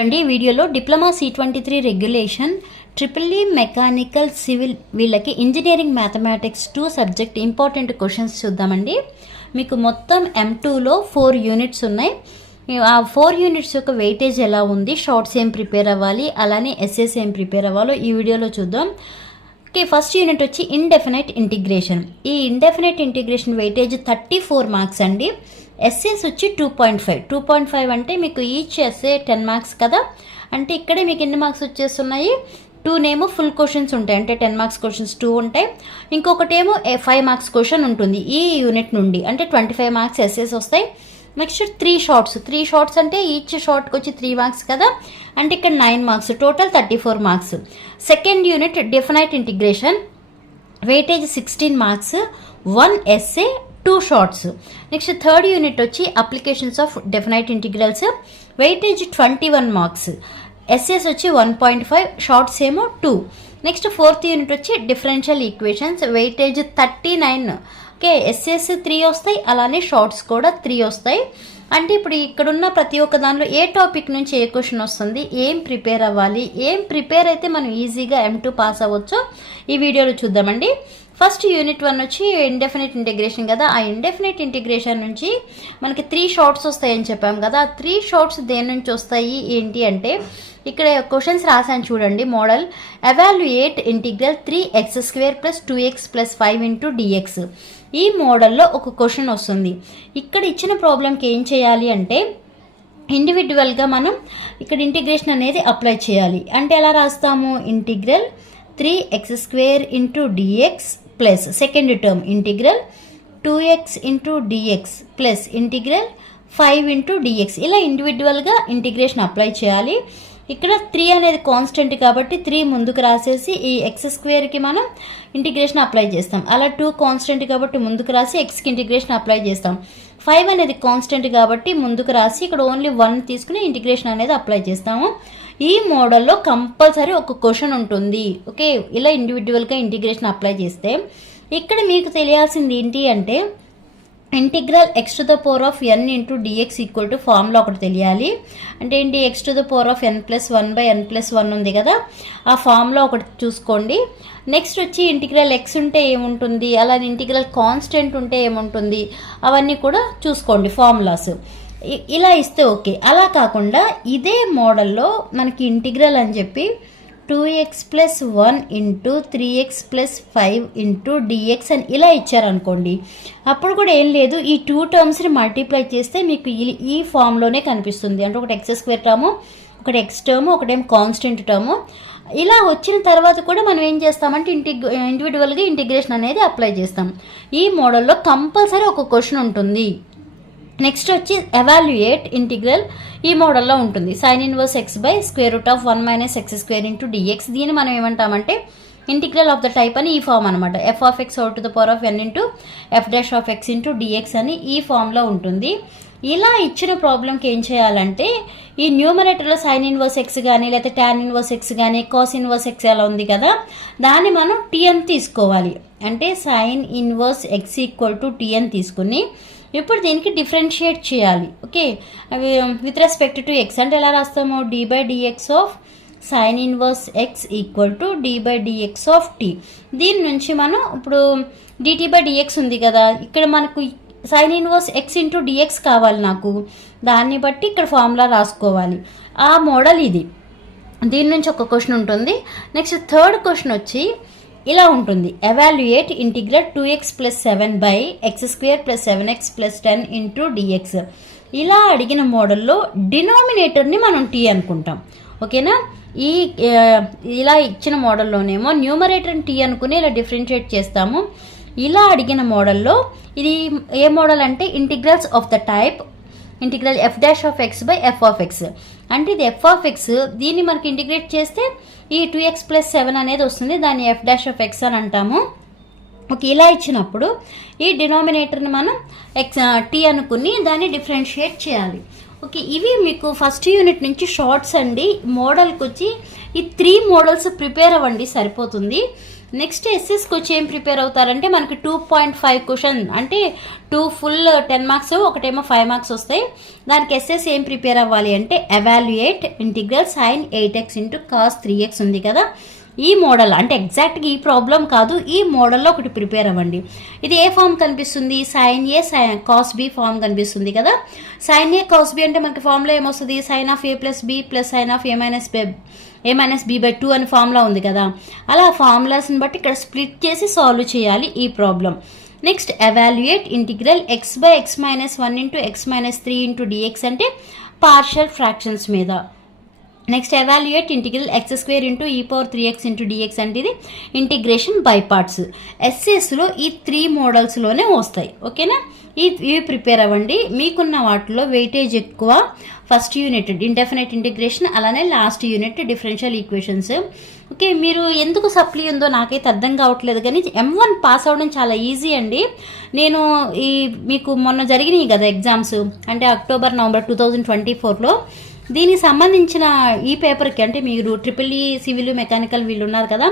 అండి వీడియోలో diploma C23 regulation EEE mechanical civil వీళ్ళకి engineering mathematics 2 subject important questions చూద్దామండి. మీకు మొత్తం M2లో 4 యూనిట్స్ ఉన్నాయి. ఆ 4 యూనిట్స్ యొక్క వెయిటేజ్ ఎలా ఉంది, షార్ట్స్ ఏం ప్రిపేర్ అవ్వాలి, అలానే ఎస్ఎస్ ఏం ప్రిపేర్ అవ్వాలో ఈ వీడియోలో చూద్దాం. ఓకే, ఫస్ట్ యూనిట్ వచ్చి ఇండెఫినైట్ ఇంటిగ్రేషన్. ఈ ఇండెఫినైట్ ఇంటిగ్రేషన్ వెయిటేజ్ 34 మార్క్స్ అండి. ఎస్ఏస్ వచ్చి 2.5 అంటే మీకు ఈచ్ ఎస్ఏ 10 మార్క్స్ కదా. అంటే ఇక్కడే మీకు ఎన్ని మార్క్స్ వచ్చేస్తున్నాయి, 2 ఫుల్ క్వశ్చన్స్ ఉంటాయి, అంటే 10 మార్క్స్ క్వశ్చన్స్ 2 ఉంటాయి. ఇంకొకటేమో 5 మార్క్స్ క్వశ్చన్ ఉంటుంది ఈ యూనిట్ నుండి, అంటే 25 మార్క్స్ ఎస్ఏస్ వస్తాయి. నెక్స్ట్ 3 షార్ట్స్ అంటే ఈచ్ షార్ట్కి వచ్చి 3 మార్క్స్ కదా, అంటే ఇక్కడ 9 marks, total 34 marks. Second unit definite integration, weightage 16 marks, 1 SA 2 shorts. Next third unit వచ్చి applications of definite integrals, weightage 21 marks, SS వచ్చి 1.5, షార్ట్స్ ఏమో 2. నెక్స్ట్ ఫోర్త్ యూనిట్ వచ్చి differential equations, weightage 39. Okay, SS 3 వస్తాయి, అలానే shorts కూడా 3 వస్తాయి. అంటే ఇప్పుడు ఇక్కడున్న ప్రతి ఒక్క దానిలో ఏ టాపిక్ నుంచి ఏ క్వశ్చన్ వస్తుంది, ఏం ప్రిపేర్ అవ్వాలి, ఏం ప్రిపేర్ అయితే మనం ఈజీగా M2 పాస్ అవ్వచ్చో ఈ వీడియోలో చూద్దామండి. ఫస్ట్ యూనిట్ 1 వచ్చి ఇండెఫినైట్ ఇంటిగ్రేషన్ కదా. ఆ ఇండెఫినైట్ ఇంటిగ్రేషన్ నుంచి మనకి 3 షార్ట్స్ వస్తాయని చెప్పాం కదా. 3 షార్ట్స్ దేని నుంచి వస్తాయి ఏంటి అంటే, ఇక్కడ క్వశ్చన్స్ రాసాను చూడండి. Model evaluate integral 3x² + 2x + 5 dx. ఈ మోడల్లో ఒక క్వశ్చన్ వస్తుంది. ఇక్కడ ఇచ్చిన ప్రాబ్లంకి ఏం చేయాలి అంటే, ఇండివిజువల్గా మనం ఇక్కడ ఇంటిగ్రేషన్ అనేది అప్లై చేయాలి. అంటే ఎలా రాస్తాము, integral 3x² dx plus second term integral 2x dx plus integral 5 dx, ఇలా ఇండివిజువల్గా ఇంటిగ్రేషన్ అప్లై చేయాలి. ఇక్కడ 3 అనేది కాన్స్టెంట్ కాబట్టి 3 ముందుకు రాసేసి ఈ x² మనం ఇంటిగ్రేషన్ అప్లై చేస్తాం. అలా 2 కాన్స్టెంట్ కాబట్టి ముందుకు రాసి xకి ఇంటిగ్రేషన్ అప్లై చేస్తాం. 5 అనేది కాన్స్టెంట్ కాబట్టి ముందుకు రాసి ఇక్కడ ఓన్లీ 1 తీసుకుని ఇంటిగ్రేషన్ అనేది అప్లై చేస్తాము. ఈ మోడల్లో కంపల్సరీ ఒక క్వశ్చన్ ఉంటుంది. ఓకే, ఇలా ఇండివిజువల్గా ఇంటిగ్రేషన్ అప్లై చేస్తే ఇక్కడ మీకు తెలియాల్సింది ఏంటి అంటే, integral x⁴ n dx equal to formula ఒకటి తెలియాలి. అంటే ఏంటి, x⁴ n+1/n+1 ఉంది కదా, ఆ ఫార్ములా ఒకటి చూసుకోండి. నెక్స్ట్ వచ్చి ఇంటిగ్రల్ x ఉంటే ఏముంటుంది, అలానే ఇంటిగ్రల్ కాన్స్టెంట్ ఉంటే ఏముంటుంది, అవన్నీ కూడా చూసుకోండి ఫార్ములాస్. ఇలా ఇస్తే ఓకే. అలా కాకుండా ఇదే మోడల్లో మనకి ఇంటిగ్రల్ అని చెప్పి 2x + 1 3x + 5 dx అని ఇలా ఇచ్చారనుకోండి, అప్పుడు కూడా ఏం లేదు, ఈ 2 టర్మ్స్ని మల్టిప్లై చేస్తే మీకు ఈ ఫామ్లోనే కనిపిస్తుంది. అంటే ఒకటి x² టర్ము, ఒకటి x టర్ము, ఒకటేమో కాన్స్టెంట్ టర్ము. ఇలా వచ్చిన తర్వాత కూడా మనం ఏం చేస్తామంటే ఇండివిజువల్గా ఇంటిగ్రేషన్ అనేది అప్లై చేస్తాం. ఈ మోడల్లో కంపల్సరీ ఒక క్వశ్చన్ ఉంటుంది. నెక్స్ట్ వచ్చి ఎవాల్యుయేట్ ఇంటిగ్రల్, ఈ మోడల్లో ఉంటుంది. sin 1x/√1 - x² dx. దీన్ని మనం ఏమంటామంటే ఇంటిగ్రల్ ఆఫ్ ద టైప్ అని ఈ ఫామ్ అనమాట. f(x⁴n f'(x) dx అని ఈ ఫామ్లో ఉంటుంది. ఇలా ఇచ్చిన ప్రాబ్లంకి ఏం చేయాలంటే, ఈ న్యూమరేటర్లో sin 1x కానీ, లేకపోతే tan 1x కానీ, cos 1x అలా ఉంది కదా, దాన్ని మనం tn తీసుకోవాలి. అంటే sin 1x = tn తీసుకుని ఇప్పుడు దీనికి డిఫరెన్షియేట్ చేయాలి. ఓకే, అవి విత్ రెస్పెక్ట్ టు x అంటే ఎలా రాస్తాము, d/dx of sin 1x = d/dx of t. దీని నుంచి మనం ఇప్పుడు dt/dx ఉంది కదా, ఇక్కడ మనకు sin 1x dx కావాలి నాకు, దాన్ని బట్టి ఇక్కడ ఫార్ములా రాసుకోవాలి. ఆ మోడల్ ఇది. దీని నుంచి ఒక క్వశ్చన్ ఉంటుంది. నెక్స్ట్ థర్డ్ క్వశ్చన్ వచ్చి ఇలా ఉంటుంది. Evaluate integral 2x + 7/x² + 7x + 10 dx. ఇలా అడిగిన మోడల్లో డినామినేటర్ని మనం t అనుకుంటాం. ఓకేనా, ఇలా ఇచ్చిన మోడల్లోనేమో న్యూమరేటర్ని t అనుకుని ఇలా డిఫరెన్షియేట్ చేస్తాము. ఇలా అడిగిన మోడల్లో ఇది ఏ మోడల్ అంటే, integrals of the type integral f'(x/f(x). అంటే ఇది f(x), దీన్ని మనకి ఇంటిగ్రేట్ చేస్తే ఈ 2x + 7 అనేది వస్తుంది, దాన్ని f'(x) అని అంటాము. ఓకే, ఇలా ఇచ్చినప్పుడు ఈ డినామినేటర్ని మనం t అనుకుని దాన్ని డిఫరెన్షియేట్ చేయాలి. ఓకే, ఇవి మీకు ఫస్ట్ యూనిట్ నుంచి షార్ట్స్ అండి. మోడల్కి వచ్చి ఈ 3 మోడల్స్ ప్రిపేర్ అవ్వండి, సరిపోతుంది. నెక్స్ట్ ఎస్ఎస్కి వచ్చి ఏం ప్రిపేర్ అవుతారంటే మనకి 2.5 క్వశ్చన్ అంటే 2 ఫుల్ 10 మార్క్స్, ఒకటేమో 5 మార్క్స్ వస్తాయి. దానికి ఎస్ఎస్ ఏం ప్రిపేర్ అవ్వాలి అంటే evaluate integral sin 8x into cos 3x ఉంది కదా, ఈ మోడల్ అంటే ఎగ్జాక్ట్గా ఈ ప్రాబ్లం కాదు, ఈ మోడల్లో ఒకటి ప్రిపేర్ అవ్వండి. ఇది ఏ ఫామ్ కనిపిస్తుంది, sin a cos b form కనిపిస్తుంది కదా. sin a cos b అంటే మనకి ఫామ్లో ఏమొస్తుంది, sin of a plus b plus sin of a minus b/2 అని ఫార్ములా ఉంది కదా. అలా ఫార్ములాస్ని బట్టి ఇక్కడ స్ప్లిట్ చేసి సాల్వ్ చేయాలి ఈ problem. Next evaluate integral x/x - 1 into x - 3 into dx అంటే పార్షియల్ ఫ్రాక్షన్స్ మీద. Next evaluate integral x² into e⁴x into dx అంటే ఇది ఇంటిగ్రేషన్ బై పార్ట్స్. ఎస్ఎస్లో ఈ 3 మోడల్స్లోనే వస్తాయి. ఓకేనా, ఇవి ప్రిపేర్ అవ్వండి. మీకున్న వాటిలో వెయిటేజ్ ఎక్కువ ఫస్ట్ యూనిట్ ఇండెఫినెట్ ఇంటిగ్రేషన్, అలానే last unit differential equations. Okay, మీరు ఎందుకు సప్లీ ఉందో నాకైతే అర్థం కావట్లేదు, కానీ M1 పాస్ అవ్వడం చాలా ఈజీ అండి. నేను మీకు మొన్న జరిగినాయి కదా ఎగ్జామ్స్, అంటే అక్టోబర్ నవంబర్ 2024లో దీనికి సంబంధించిన ఈ పేపర్కి అంటే మీరు EEE సివిల్ మెకానికల్ వీళ్ళు ఉన్నారు కదా,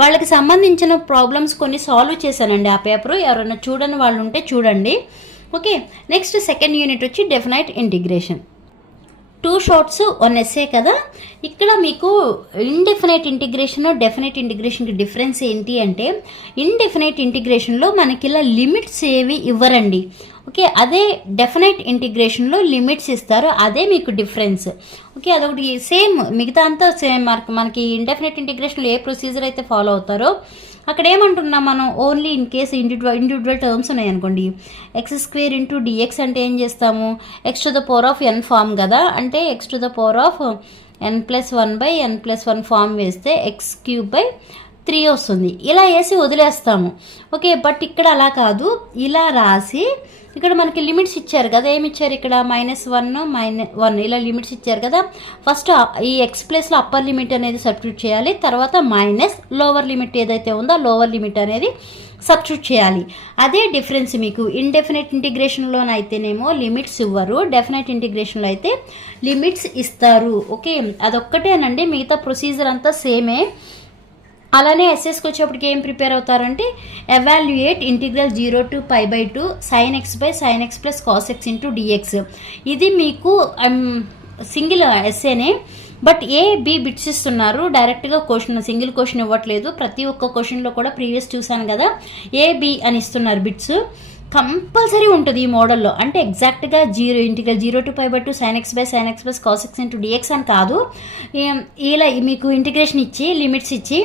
వాళ్ళకి సంబంధించిన ప్రాబ్లమ్స్ కొన్ని సాల్వ్ చేశానండి ఆ పేపరు. ఎవరైనా చూడని వాళ్ళు ఉంటే చూడండి. ఓకే, నెక్స్ట్ సెకండ్ యూనిట్ వచ్చి డెఫినైట్ ఇంటిగ్రేషన్. 2 షార్ట్స్ 1 ఎస్సే కదా. ఇక్కడ మీకు ఇండెఫినైట్ ఇంటిగ్రేషన్ డెఫినైట్ ఇంటిగ్రేషన్కి డిఫరెన్స్ ఏంటి అంటే, ఇండెఫినైట్ ఇంటిగ్రేషన్లో మనకి ఇలా లిమిట్స్ ఏవి ఇవ్వరండి. ఓకే, అదే డెఫినైట్ ఇంటిగ్రేషన్లో లిమిట్స్ ఇస్తారు, అదే మీకు డిఫరెన్స్. ఓకే, అదొకటి సేమ్, మిగతా అంతా సేమ్. మనకి ఇండెఫినైట్ ఇంటిగ్రేషన్లో ఏ ప్రొసీజర్ అయితే ఫాలో అవుతారో అక్కడ ఏమంటున్నాం మనం, only in case individual terms ఉన్నాయి అనుకోండి, x² ఇంటూ dx అంటే ఏం చేస్తాము, x⁴n ఫామ్ కదా, అంటే x⁴n+1/n+1 ఫామ్ వేస్తే x³ 3 వస్తుంది. ఇలా వేసి వదిలేస్తాము. ఓకే, బట్ ఇక్కడ అలా కాదు, ఇలా రాసి ఇక్కడ మనకి లిమిట్స్ ఇచ్చారు కదా, ఏమి ఇచ్చారు ఇక్కడ -1 -1 ఇలా లిమిట్స్ ఇచ్చారు కదా. ఫస్ట్ ఈ x ప్లేస్లో అప్పర్ లిమిట్ అనేది సబ్స్టిట్యూట్ చేయాలి, తర్వాత మైనస్ లోవర్ లిమిట్ ఏదైతే ఉందో ఆ లోవర్ లిమిట్ అనేది సబ్స్టిట్యూట్ చేయాలి. అదే డిఫరెన్స్ మీకు ఇండెఫినెట్ ఇంటిగ్రేషన్లోనైతేనేమో లిమిట్స్ ఇవ్వరు, డెఫినెట్ ఇంటిగ్రేషన్లో అయితే లిమిట్స్ ఇస్తారు. ఓకే, అదొక్కటేనండి, మిగతా ప్రొసీజర్ అంతా సేమే. అలానే ఎస్ఎస్కి వచ్చేప్పటికి ఏం ప్రిపేర్ అవుతారంటే evaluate integral 0 to π/2 sin x/sin x plus cos x into dx. ఇది మీకు సింగిల్ ఎస్ఏనే, బట్ A-B బిట్స్ ఇస్తున్నారు. డైరెక్ట్గా క్వశ్చన్ సింగిల్ క్వశ్చన్ ఇవ్వట్లేదు. ప్రతి ఒక్క క్వశ్చన్లో కూడా ప్రీవియస్ చూసాను కదా A-B అని ఇస్తున్నారు బిట్స్. కంపల్సరీ ఉంటుంది ఈ మోడల్లో, అంటే ఎగ్జాక్ట్గా integral 0 to π/2 sin x/sin x plus cos x into dx అని కాదు. ఇలా మీకు ఇంటిగ్రేషన్ ఇచ్చి లిమిట్స్ ఇచ్చి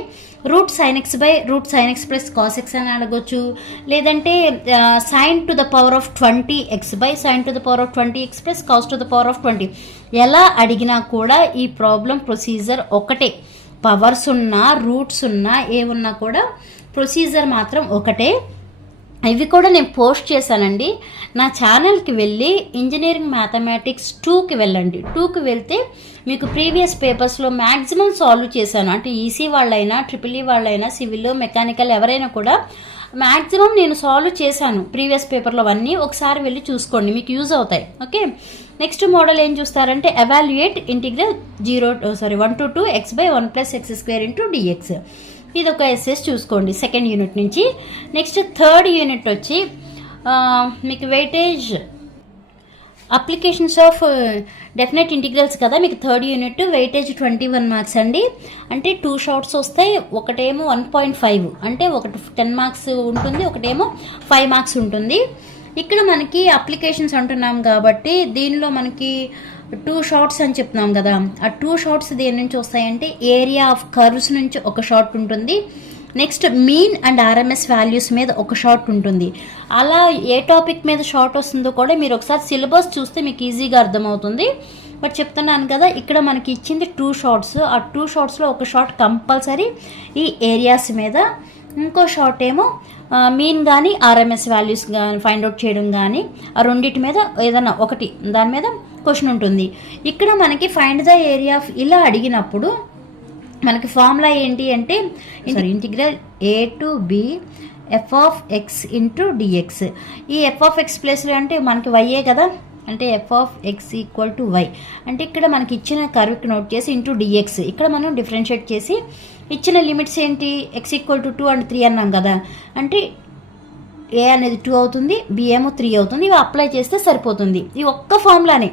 √sin x plus cos x అని అడగొచ్చు, లేదంటే sin to the power of 20x sin to the power of 20x plus cos to the power of 20. ఎలా అడిగినా కూడా ఈ ప్రాబ్లం ప్రొసీజర్ ఒకటే. పవర్స్ ఉన్నా రూట్స్ ఉన్నా ఏమున్నా కూడా ప్రొసీజర్ మాత్రం ఒకటే. ఇవి కూడా నేను పోస్ట్ చేశానండి. నా ఛానల్కి వెళ్ళి ఇంజనీరింగ్ మ్యాథమెటిక్స్ 2కి వెళ్ళండి. 2కి వెళ్తే మీకు ప్రీవియస్ పేపర్స్లో మ్యాక్సిమం సాల్వ్ చేశాను. అంటే ఈసీ వాళ్ళైనా EEE వాళ్ళైనా సివిల్ మెకానికల్ ఎవరైనా కూడా మ్యాక్సిమం నేను సాల్వ్ చేశాను ప్రీవియస్ పేపర్లో అన్నీ. ఒకసారి వెళ్ళి చూసుకోండి, మీకు యూజ్ అవుతాయి. ఓకే, నెక్స్ట్ మోడల్ ఏం చూస్తారంటే evaluate integral 1 to 2 x/1 + x² into dx. ఇది ఒక ఎస్ఎస్ చూసుకోండి సెకండ్ యూనిట్ నుంచి. నెక్స్ట్ థర్డ్ యూనిట్ వచ్చి మీకు weightage applications of definite integrals కదా. మీకు థర్డ్ యూనిట్ వెయిటేజ్ 21 మార్క్స్ అండి. అంటే 2 షార్ట్స్ వస్తాయి, ఒకటేమో 1.5 అంటే ఒకటి 10 మార్క్స్ ఉంటుంది, ఒకటేమో 5 మార్క్స్ ఉంటుంది. ఇక్కడ మనకి అప్లికేషన్స్ అంటున్నాం కాబట్టి దీనిలో మనకి 2 షార్ట్స్ అని చెప్తున్నాం కదా. ఆ 2 షార్ట్స్ దేని నుంచి వస్తాయంటే ఏరియా ఆఫ్ కర్వ్స్ నుంచి ఒక షార్ట్ ఉంటుంది, next mean and RMS values మీద ఒక షార్ట్ ఉంటుంది. అలా ఏ టాపిక్ మీద షార్ట్ వస్తుందో కూడా మీరు ఒకసారి సిలబస్ చూస్తే మీకు ఈజీగా అర్థమవుతుంది. బట్ చెప్తున్నాను కదా, ఇక్కడ మనకి ఇచ్చింది 2 షార్ట్స్. ఆ 2 షార్ట్స్లో ఒక షార్ట్ కంపల్సరీ ఈ ఏరియాస్ మీద, ఇంకో షార్ట్ ఏమో మీన్ కానీ ఆర్ఎంఎస్ వాల్యూస్ కానీ ఫైండ్ అవుట్ చేయడం కానీ, ఆ రెండింటి మీద ఏదన్నా ఒకటి దాని మీద క్వశ్చన్ ఉంటుంది. ఇక్కడ మనకి ఫైండ్ ద ఏరియా ఆఫ్ ఇలా అడిగినప్పుడు మనకి ఫార్ములా ఏంటి అంటే integral A to B f of x into dx. ఈ f of x ప్లేస్లో అంటే మనకి వైఏ కదా, అంటే f of X equal to y అంటే ఇక్కడ మనకి ఇచ్చిన కర్వ్కి నోట్ చేసి ఇంటూ డిఎక్స్ ఇక్కడ మనం డిఫరెన్షియేట్ చేసి ఇచ్చిన లిమిట్స్ ఏంటి ఎక్స్ ఈక్వల్ టు 2 అండ్ 3 అన్నాం కదా అంటే ఏ అనేది 2 అవుతుంది బి ఏమో 3 అవుతుంది ఇవి అప్లై చేస్తే సరిపోతుంది ఈ ఒక్క ఫార్ములానే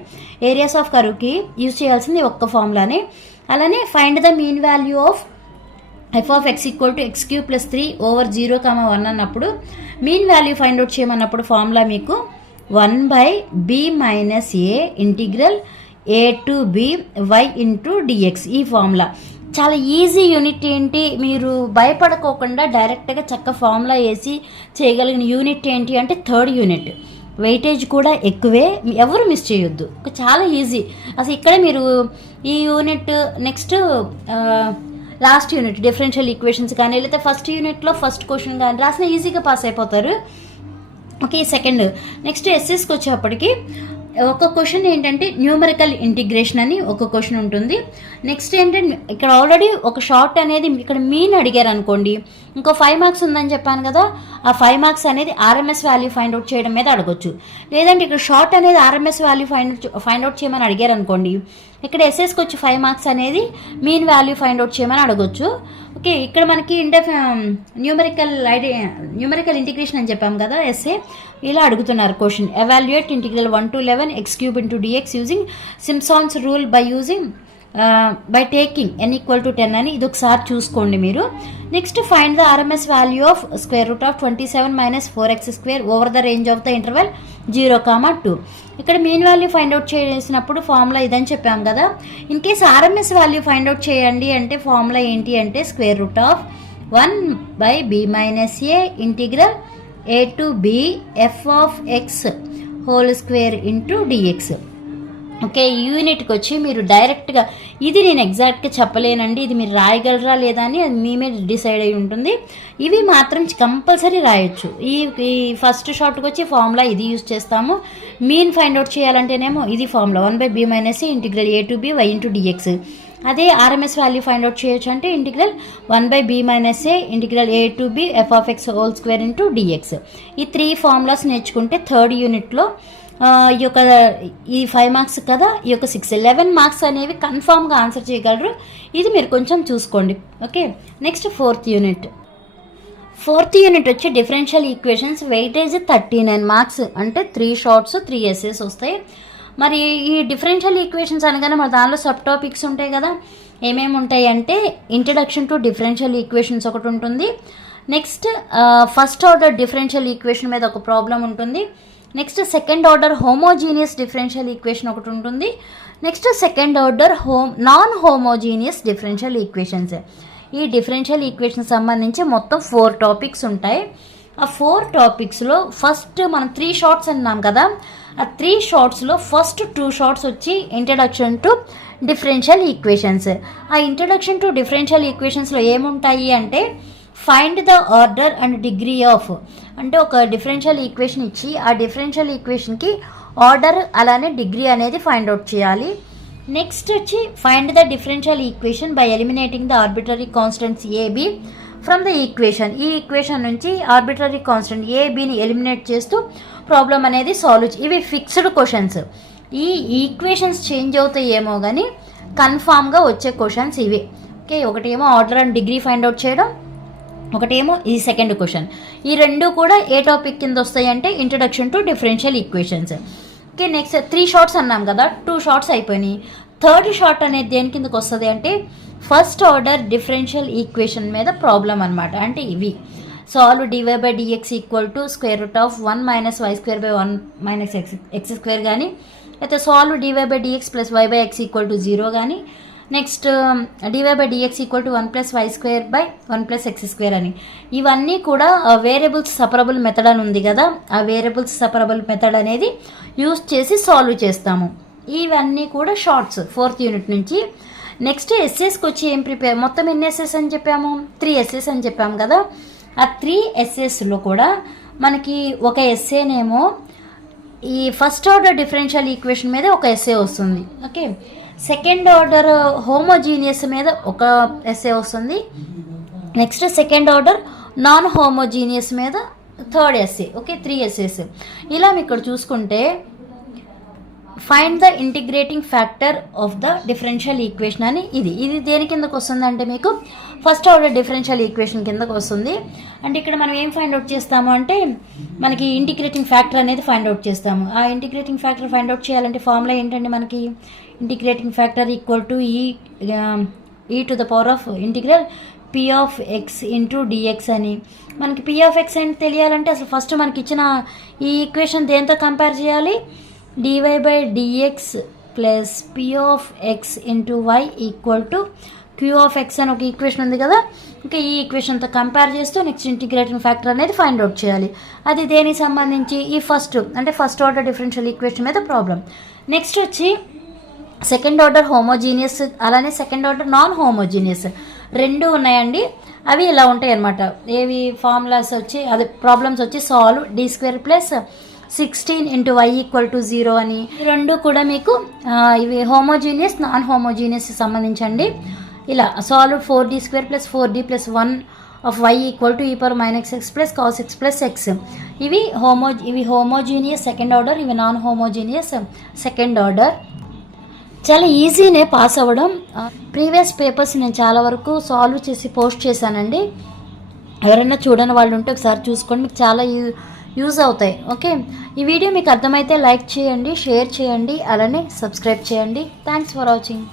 ఏరియాస్ ఆఫ్ కర్వ్కి యూజ్ చేయాల్సింది ఒక్క ఫార్ములానే అలానే find the mean value of F of X equal to X cube plus 3 over 0,1 అన్నప్పుడు మీన్ వాల్యూ ఫైండ్ అవుట్ చేయమన్నప్పుడు ఫార్ములా మీకు 1/b minus A integral A to B why into dx ఈ formula చాలా easy unit ఏంటి మీరు భయపడకోకుండా డైరెక్ట్గా చక్క formula వేసి చేయగలిగిన యూనిట్ ఏంటి అంటే థర్డ్ యూనిట్ వెయిటేజ్ కూడా ఎక్కువే ఎవరు మిస్ చేయొద్దు చాలా ఈజీ అసలు ఇక్కడ మీరు ఈ unit next last unit differential equations కానీ లేకపోతే ఫస్ట్ యూనిట్లో ఫస్ట్ క్వశ్చన్ కానీ రాసిన ఈజీగా పాస్ అయిపోతారు ఓకే సెకండ్ నెక్స్ట్ ఎస్ఎస్కి వచ్చేప్పటికి ఒక క్వశ్చన్ ఏంటంటే న్యూమరికల్ ఇంటిగ్రేషన్ అని ఒక క్వశ్చన్ ఉంటుంది నెక్స్ట్ ఏంటంటే ఇక్కడ ఆల్రెడీ ఒక షార్ట్ అనేది ఇక్కడ మీన్ అడిగారు అనుకోండి ఇంకో 5 మార్క్స్ ఉందని చెప్పాను కదా ఆ 5 మార్క్స్ అనేది ఆర్ఎంఎస్ వాల్యూ ఫైండ్ అవుట్ చేయడం మీద అడగొచ్చు లేదంటే ఇక్కడ షార్ట్ అనేది ఆర్ఎంఎస్ వాల్యూ ఫైండ్ అవుట్ చేయమని అడిగారు అనుకోండి ఇక్కడ ఎస్ఎస్కి వచ్చి 5 మార్క్స్ అనేది మీన్ వాల్యూ ఫైండ్ అవుట్ చేయమని అడగొచ్చు ఓకే ఇక్కడ మనకి న్యూమరికల్ ఇంటిగ్రేషన్ అని చెప్పాం కదా ఎస్ఏ ఇలా అడుగుతున్నారు question evaluate integral 1 to 11 x cube into dx using Simpson's rule by taking n equal to 10 అని ఇది ఒకసారి చూసుకోండి మీరు next find the RMS value of square root of 27 minus 4x² over the range of the interval 0,2 ఇక్కడ mean value find out చేసినప్పుడు formula ఇదని చెప్పాం కదా in case RMS value find out చేయండి అంటే ఫార్ములా ఏంటి అంటే square root of 1/b minus A integral A to b f of x whole square into dx okay ఈ యూనిట్కి వచ్చి మీరు డైరెక్ట్గా ఇది నేను ఎగ్జాక్ట్గా చెప్పలేనండి ఇది మీరు రాయగలరా లేదా అని అది మీ మీద డిసైడ్ అయి ఉంటుంది ఇవి మాత్రం కంపల్సరీ రాయొచ్చు ఈ ఫస్ట్ షార్ట్కి వచ్చి ఫార్ములా ఇది యూజ్ చేస్తాము మీన్ ఫైండ్ అవుట్ చేయాలంటేనేమో ఇది formula 1/b minus integral A to B why into dx అదే ఆర్ఎంఎస్ వాల్యూ ఫైండ్ అవుట్ చేయొచ్చు అంటే integral 1/b minus A integral A to b f of x whole square into dx ఈ 3 formulas నేర్చుకుంటే third యూనిట్లో ఈ 5 marks కదా ఈ యొక్క 11 మార్క్స్ అనేవి కన్ఫామ్గా ఆన్సర్ చేయగలరు ఇది మీరు కొంచెం చూసుకోండి ఓకే నెక్స్ట్ ఫోర్త్ యూనిట్ వచ్చి డిఫరెన్షియల్ ఈక్వేషన్స్ వెయిటేజ్ 39 మార్క్స్ అంటే 3 షార్ట్స్ 3 ఎస్సేస్ వస్తాయి మరి ఈ డిఫరెన్షియల్ ఈక్వేషన్స్ అనగానే మరి దానిలో సబ్ టాపిక్స్ ఉంటాయి కదా ఏమేమి ఉంటాయి అంటే ఇంట్రడక్షన్ టు డిఫరెన్షియల్ ఈక్వేషన్స్ ఒకటి ఉంటుంది next first order differential equation మీద ఒక ప్రాబ్లం ఉంటుంది next second order homogeneous differential equation ఒకటి ఉంటుంది next second order non homogeneous differential equations ఈ డిఫరెన్షియల్ ఈక్వేషన్ సంబంధించి మొత్తం 4 టాపిక్స్ ఉంటాయి ఆ 4 టాపిక్స్లో ఫస్ట్ మనం 3 షార్ట్స్ అన్నాం కదా ఆ 3 షార్ట్స్లో ఫస్ట్ 2 షార్ట్స్ వచ్చి ఇంట్రడక్షన్ టు డిఫరెన్షియల్ ఈక్వేషన్స్ ఆ ఇంట్రడక్షన్ టు డిఫరెన్షియల్ ఈక్వేషన్స్లో ఏముంటాయి అంటే find the order and degree of అంటే ఒక డిఫరెన్షియల్ ఈక్వేషన్ ఇచ్చి ఆ డిఫరెన్షియల్ ఈక్వేషన్కి ఆర్డర్ అలానే డిగ్రీ అనేది ఫైండ్ అవుట్ చేయాలి నెక్స్ట్ వచ్చి find the differential equation by eliminating the arbitrary constants a b from the equation ఈ ఈక్వేషన్ నుంచి ఆర్బిటరీ కాన్స్టెంట్ ఏబిని ఎలిమినేట్ చేస్తూ ప్రాబ్లం అనేది సాల్వ్ ఇవి ఫిక్స్డ్ క్వశ్చన్స్ ఈ ఈక్వేషన్స్ చేంజ్ అవుతాయేమో కానీ కన్ఫామ్గా వచ్చే క్వశ్చన్స్ ఇవి ఓకే ఒకటేమో order and degree find out చేయడం ఒకటేమో ఈ సెకండ్ క్వశ్చన్ ఈ రెండు కూడా ఏ టాపిక్ కింద వస్తాయి అంటే introduction to differential equations okay next 3 shorts అన్నాం కదా 2 షార్ట్స్ అయిపోయినాయి థర్డ్ షార్ట్ అనేది దేని కిందకి వస్తుంది అంటే ఫస్ట్ ఆర్డర్ డిఫరెన్షియల్ ఈక్వేషన్ మీద ప్రాబ్లం అనమాట అంటే ఇవి solve dy by dx equal to square root of 1 minus y square by 1 minus x square కానీ అయితే solve dy by dx plus y by x equal to 0 కానీ next dy by dx equal to 1 plus y square by 1 plus x square అని ఇవన్నీ కూడా variables separable method అని ఉంది కదా ఆ వేరియబుల్స్ సపరబుల్ మెథడ్ అనేది యూస్ చేసి సాల్వ్ చేస్తాము ఇవన్నీ కూడా షార్ట్స్ 4th యూనిట్ నుంచి నెక్స్ట్ ఎస్ఎస్కి వచ్చి ఏం ప్రిపేర్ మొత్తం ఎన్ని ఎస్ఎస్ అని చెప్పాము 3 ఎస్ఎస్ అని చెప్పాము కదా ఆ 3 ఎస్ఎస్లో కూడా మనకి ఒక ఎస్ఏనేమో ఈ ఫస్ట్ ఆర్డర్ డిఫరెన్షియల్ ఈక్వేషన్ మీద ఒక ఎస్ఏ వస్తుంది ఓకే సెకండ్ ఆర్డర్ హోమోజీనియస్ మీద ఒక ఎస్ఏ వస్తుంది next second order non homogeneous మీద థర్డ్ ఎస్ఏ ఓకే 3 ఎస్ఏస్ ఇలా మీకు ఇక్కడ చూసుకుంటే find the integrating factor of the differential equation అని ఇది దేని కిందకు వస్తుంది అంటే మీకు ఫస్ట్ ఆర్డర్ డిఫరెన్షియల్ ఈక్వేషన్ కిందకు వస్తుంది. అంటే ఇక్కడ మనం ఏం ఫైండ్ అవుట్ చేస్తాము అంటే మనకి ఇంటిగ్రేటింగ్ ఫ్యాక్టర్ అనేది ఫైండ్ అవుట్ చేస్తాము. ఆ ఇంటిగ్రేటింగ్ ఫ్యాక్టర్ ఫైండ్ అవుట్ చేయాలంటే ఫార్ములా ఏంటంటే మనకి integrating factor equal to e to the power of integral p of x into dx అని. మనకి పీ ఆఫ్ ఎక్స్ అని తెలియాలంటే అసలు ఫస్ట్ మనకి ఇచ్చిన ఈ ఈక్వేషన్ దేంతో కంపేర్ చేయాలి, dy by dx plus p of x into y equal to q of x అని ఒక ఈక్వేషన్ ఉంది కదా. ఇంకా ఈ ఈక్వేషన్తో కంపేర్ చేస్తూ నెక్స్ట్ ఇంటిగ్రేటింగ్ ఫ్యాక్టర్ అనేది ఫైండ్ అవుట్ చేయాలి. అది దేనికి సంబంధించి ఈ ఫస్ట్ ఆర్డర్ డిఫరెన్షియల్ ఈక్వేషన్ మీద ప్రాబ్లం. నెక్స్ట్ వచ్చి సెకండ్ ఆర్డర్ హోమోజీనియస్ అలానే సెకండ్ ఆర్డర్ నాన్ హోమోజీనియస్ రెండు ఉన్నాయండి. అవి ఇలా ఉంటాయి అన్నమాట. ఏవి ఫార్ములాస్ వచ్చి అదే ప్రాబ్లమ్స్ వచ్చి solve d² plus 16 into y equal to 0 అని. రెండు కూడా మీకు ఇవి హోమోజీనియస్ నాన్ హోమోజీనియస్ సంబంధించండి. ఇలా solve 4d² plus 4d plus 1 of y equal to e⁻x plus cos x plus x. ఇవి హోమోజీనియస్ సెకండ్ ఆర్డర్, ఇవి నాన్ హోమోజీనియస్ సెకండ్ ఆర్డర్. చాలా ఈజీనే పాస్ అవ్వడం. ప్రీవియస్ పేపర్స్ నేను చాలా వరకు సాల్వ్ చేసి పోస్ట్ చేశానండి. ఎవరైనా చూడని వాళ్ళు ఉంటే ఒకసారి చూసుకోండి, మీకు చాలా యూజ్ అవుతాయి. ఓకే, ఈ వీడియో మీకు అర్థమైతే లైక్ చేయండి, షేర్ చేయండి, అలానే సబ్స్క్రైబ్ చేయండి. Thanks for watching.